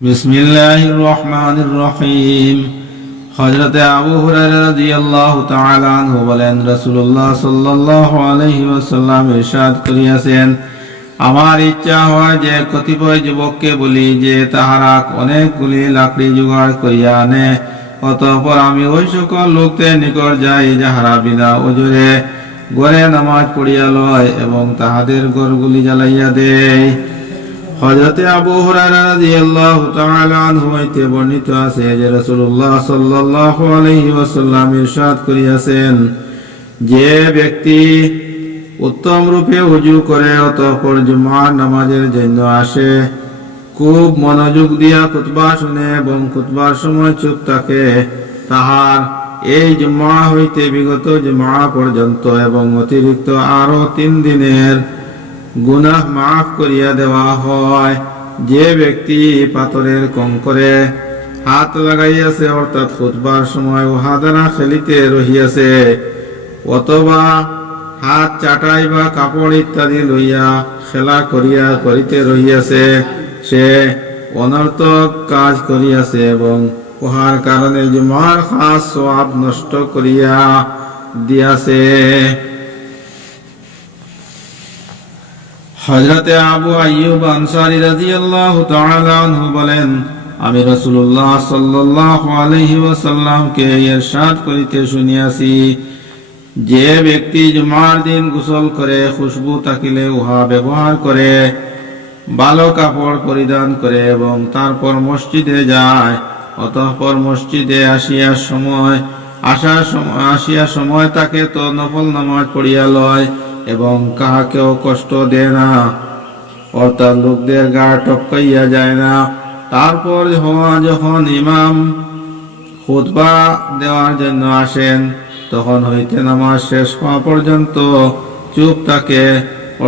বিসমিল্লাহির রহমানির রহিম। হযরত আবু হুরায়রা রাদিয়াল্লাহু তাআলা আনহু বলেন, রাসূলুল্লাহ সাল্লাল্লাহু আলাইহি ওয়াসাল্লাম ইরশাদ করিয়াছেন, আমার ইচ্ছা হয় যে কতিপয় যুবককে বলি যে তাহারা অনেকগুলি লাকড়ি জোগাড় করিয়া আনে, অতঃপর আমি ওই সকল লোকদের নিকট যাই যাহারা বিনা ওজরে ঘরে নামাজ পড়িয়া লয় এবং তাহাদের ঘরগুলি জ্বালাইয়া দেয়। হযরত আবু হুরায়রা রাদিয়াল্লাহু তাআলা আনহু হইতে বর্ণিত আছে যে রাসূলুল্লাহ সাল্লাল্লাহু আলাইহি ওয়াসাল্লাম ইরশাদ করিয়াছেন, যে ব্যক্তি উত্তম রূপে ওযু করে অতঃপর জুমার নামাজের জন্য আসে, খুব মনোযোগ দিয়া খুতবা শুনে এবং খুতবার সময় চুপ থাকে, তাহার এই জুমা হইতে বিগত জুমা পর্যন্ত এবং অতিরিক্ত আরো 3 দিনের গুনাহ মাফ করিয়া দেওয়া হয়। যে ব্যক্তি পাথরের কঙ্করে হাত লাগাইয়াছে, অর্থাৎ খুতবার সময় উহা দ্বারা খেলিতে রহিয়াছে, অথবা হাত চাটাই বা কাপড় ইত্যাদি লইয়া খেলা করিতে রহিয়াছে, সে অনর্থক কাজ করিয়াছে এবং উহার কারণে জুমার খাস সওয়াব নষ্ট করিয়া দিয়াছে। হযরত আবু আইয়ুব আনসারী রাদিয়াল্লাহু তাআলা আনহু বলেন, আমি রাসূলুল্লাহ সাল্লাল্লাহু আলাইহি ওয়াসাল্লামকে ইরশাদ করিতে শুনিয়াছি, যে ব্যক্তি জুমার দিন গোসল করে খুশবু থাকিলে উহা ব্যবহার করে, ভালো কাপড় পরিধান করে এবং তারপর মসজিদে যায়, অতঃপর মসজিদে আসিয়া সময় তাকে তো নফল নামাজ পড়িয়া লয় এবং কাহাকেও কষ্ট দেয় না, অর্থাৎ লোকদের গা টপকাইয়া যায় না। তারপর যখন ইমাম খুতবা দেওয়ার জন্য আসেন, তখন হইতে নামাজ শেষ হওয়া পর্যন্ত চুপ থাকে,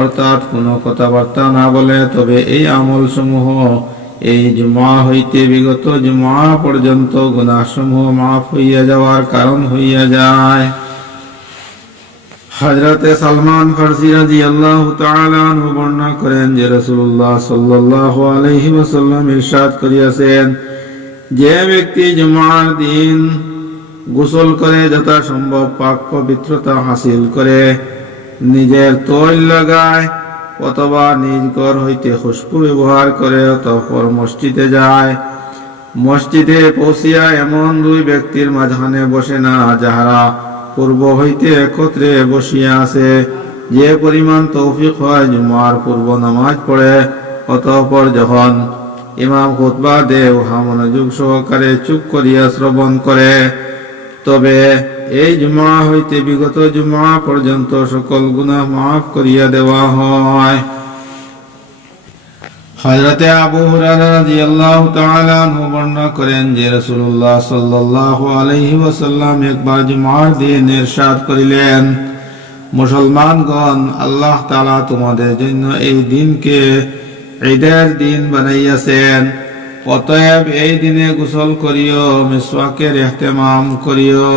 অর্থাৎ কোনো কথাবার্তা না বলে, তবে এই আমল সমূহ এই জুমা হইতে বিগত জুমা পর্যন্ত গুনাহ সমূহ মাফ হইয়া যাওয়ার কারণ হইয়া যায়। হযরত সালমান ফারসি রাদিয়াল্লাহু তাআলা আনহু বর্ণনা করেন যে রাসূলুল্লাহ সাল্লাল্লাহু আলাইহি ওয়াসাল্লাম ইরশাদ করিয়াছেন, যে ব্যক্তি জুমার দিন গোসল করে যথাসম্ভব পাক পবিত্রতা হাসিল করে, নিজের তৈল লাগায় অথবা নিজ ঘর হইতে খুশবু ব্যবহার করে, অতঃপর মসজিদে যায়, মসজিদে পৌঁছিয়া এমন 2 ব্যক্তির মাঝখানে বসে না যাহারা পূর্ব হইতে একত্রে বসিয়া আছে, যে পরিমাণ তৌফিক হয় জুমার পূর্ব নামাজ পড়ে, অতঃপর যখন ইমাম খুতবা দেয় উহা মনোযোগ সহকারে চুপ করিয়া শ্রবণ করে, তবে এই জুমা হইতে বিগত জুমা পর্যন্ত সকল গুনাহ মাফ করিয়া দেওয়া হয়। হযরত আবু হুরায়রা রাদিয়াল্লাহু তাআলা আনহু বর্ণনা করেন যে রাসূলুল্লাহ সাল্লাল্লাহু আলাইহি ওয়াসাল্লাম একবার জুমার দিন ইরশাদ করিলেন, মুসলমানগণ, আল্লাহ তাআলা তোমাদের জন্য এই দিনকে ঈদের দিন বানাইয়াছেন, অতএব এই দিনে গোসল করিও, মিসওয়াকের ইহতিমাম করিও।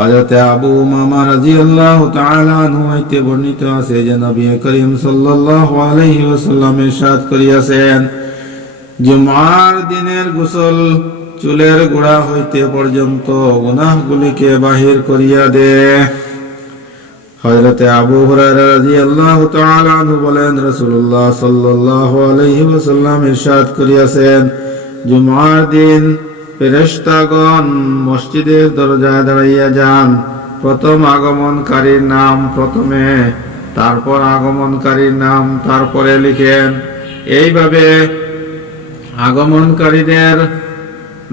হযরত আবু উমামা রাদিয়াল্লাহু তাআলা আনহু হইতে বর্ণিত আছে যে নবী করিম সাল্লাল্লাহু আলাইহি ওয়াসাল্লাম ইরশাদ করিয়াছেন, জুমার দিনের গোসল চুলের গোড়া হইতে পর্যন্ত গুনাহগুলিকে বাহির করিয়া দেয়। হযরত আবু হুরায়রা রাদিয়াল্লাহু তাআলা আনহু বলেন, রাসূলুল্লাহ সাল্লাল্লাহু আলাইহি ওয়াসাল্লাম ইরশাদ করিয়াছেন, জুমার দিন ফেরেশতাগণ মসজিদের দরজায় দাঁড়াইয়া যান, প্রথম আগমনকারীর নাম প্রথমে, তারপর আগমনকারীর নাম তারপরে লিখেন। এইভাবে আগমনকারীদের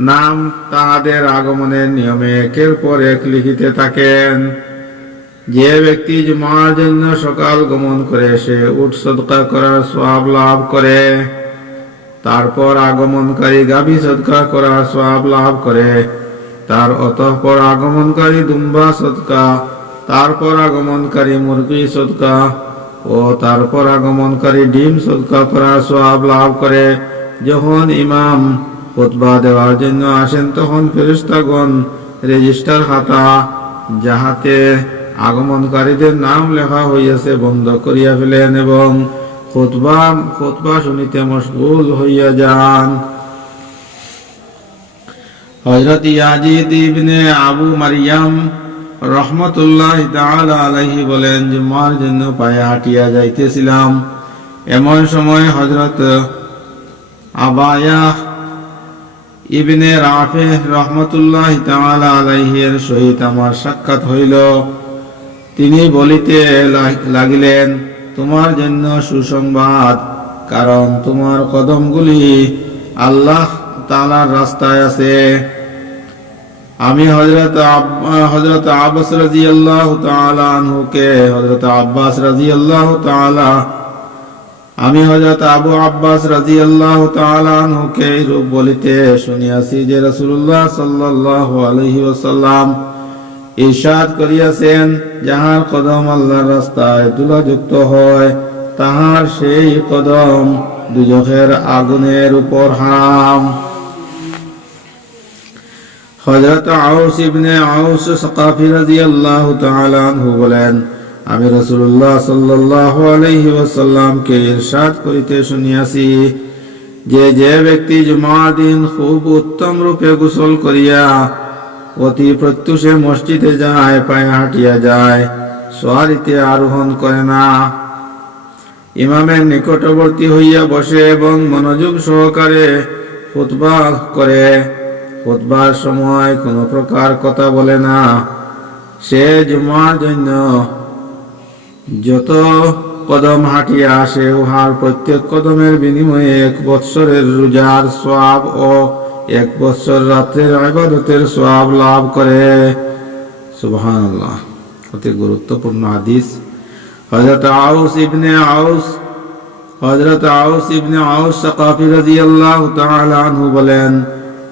নাম তাহাদের আগমনের নিয়মে একের পর এক লিখিতে থাকেন। যে ব্যক্তি জুমার জন্য সকাল গমন করে, সে উট সদকা করার সওয়াব লাভ করে, তারপর আগমনকারী গাভী সদকা করার সওয়াব লাভ করে, তার অতঃপর আগমনকারী দুম্বা সদকা, তারপর আগমনকারী মুরগি সদকা ও তারপর আগমনকারী ডিম সদকা করার সওয়াব লাভ করে। যখন ইমাম খুতবা দেওয়ার জন্য আসেন, তখন ফেরেশতাগণ রেজিস্টার খাতা যাহাতে আগমনকারীদের নাম লেখা হইয়াছে বন্ধ করিয়া ফেলেন এবং খুতবা শুনিতে মশগুল হইয়া যান। হযরত ইয়াজিদ ইবনে আবু মারিয়াম রহমতুল্লাহি তাআলা আলাইহি বলেন, জুমার জন্য পায়ে হাঁটিয়া যাইতেছিলাম, এমন সময় হযরত আবায়া ইবনে রাফি রহমতুল্লাহি তাআলা আলাইহির সহিত আমার সাক্ষাৎ হইল। তিনি বলিতে লাগিলেন, তোমার জন্য সুসংবাদ, কারণ তোমার কদমগুলি আল্লাহ তাআলার রাস্তায় আছে। আমি হযরত আব্বাস রাদিয়াল্লাহু তাআলা আনহুকে আমি হযরত আবু আব্বাস রাদিয়াল্লাহু তাআলা আনহুকে রূপ বলিতে শুনিয়াছি যে রাসূলুল্লাহ সাল্লাল্লাহু আলাইহি ওয়াসাল্লাম ইরশাদ করিয়াছেন, যাহার কদম আল্লাহর রাস্তায় ধুলাযুক্ত হয়, তাহার সেই কদম দুজখের আগুনের উপর হারাম। হযরত আউস ইবনে আউস সাকাফি রাদিয়াল্লাহু তাআলা আনহু বলেন, আমি রাসূলুল্লাহ সাল্লাল্লাহু আলাইহি ওয়াসাল্লামকে ইরশাদ করিতে শুনিয়াছি যে ব্যক্তি জুমার দিন খুব উত্তম রূপে গোসল করিয়া অতি প্রত্যুষে মসজিদে যায়, পায়ে হাঁটিয়া যায়, সওয়ারিতে আরোহণ করে না, ইমামের নিকটবর্তী হইয়া বসে এবং মনোযোগ সহকারে খুতবা করে, খুতবার সময় কোন প্রকার কথা বলে না, সে জুমার জন্য যত কদম হাঁটিয়া আসে, উহার প্রত্যেক কদমের বিনিময়ে 1 বৎসরের রোজার সওয়াব ও 1 বৎসর রাতের ইবাদতের সওয়াব লাভ করে। সুবহানাল্লাহ। অতি গুরুত্বপূর্ণ হাদিস। হযরত আউস ইবনে আউস সাকাফি রাদিয়াল্লাহু তাআলা আনহু বলেন,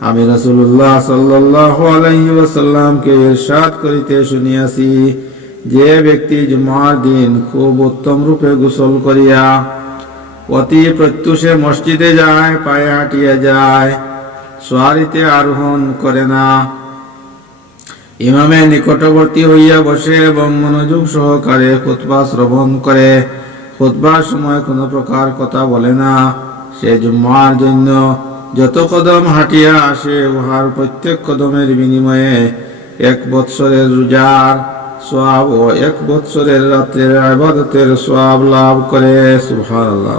আমি রাসূলুল্লাহ সাল্লাল্লাহু আলাইহি ওয়াসাল্লামকে ইরশাদ করিতে শুনিয়াছি, যে ব্যক্তি জুমার দিন খুব উত্তম রূপে গোসল করিয়া অতি প্রত্যুষে মসজিদে যায়, পায়ে হাঁটিয়া যায়, সওয়ারিতে আরোহণ করে না, ইমামের নিকটবর্তী হইয়া বসে এবং মনোযোগ সহকারে খুতবা শ্রবণ করে, খুতবার সময় কোনো প্রকার কথা বলে না, সে জুমার জন্য যত কদম হাঁটিয়া আসে, উহার প্রত্যেক কদমের বিনিময়ে 1 বৎসরের রোজার সওয়াব ও 1 বৎসরের রাতের ইবাদতের সওয়াব লাভ করে। সুবহানাল্লাহ।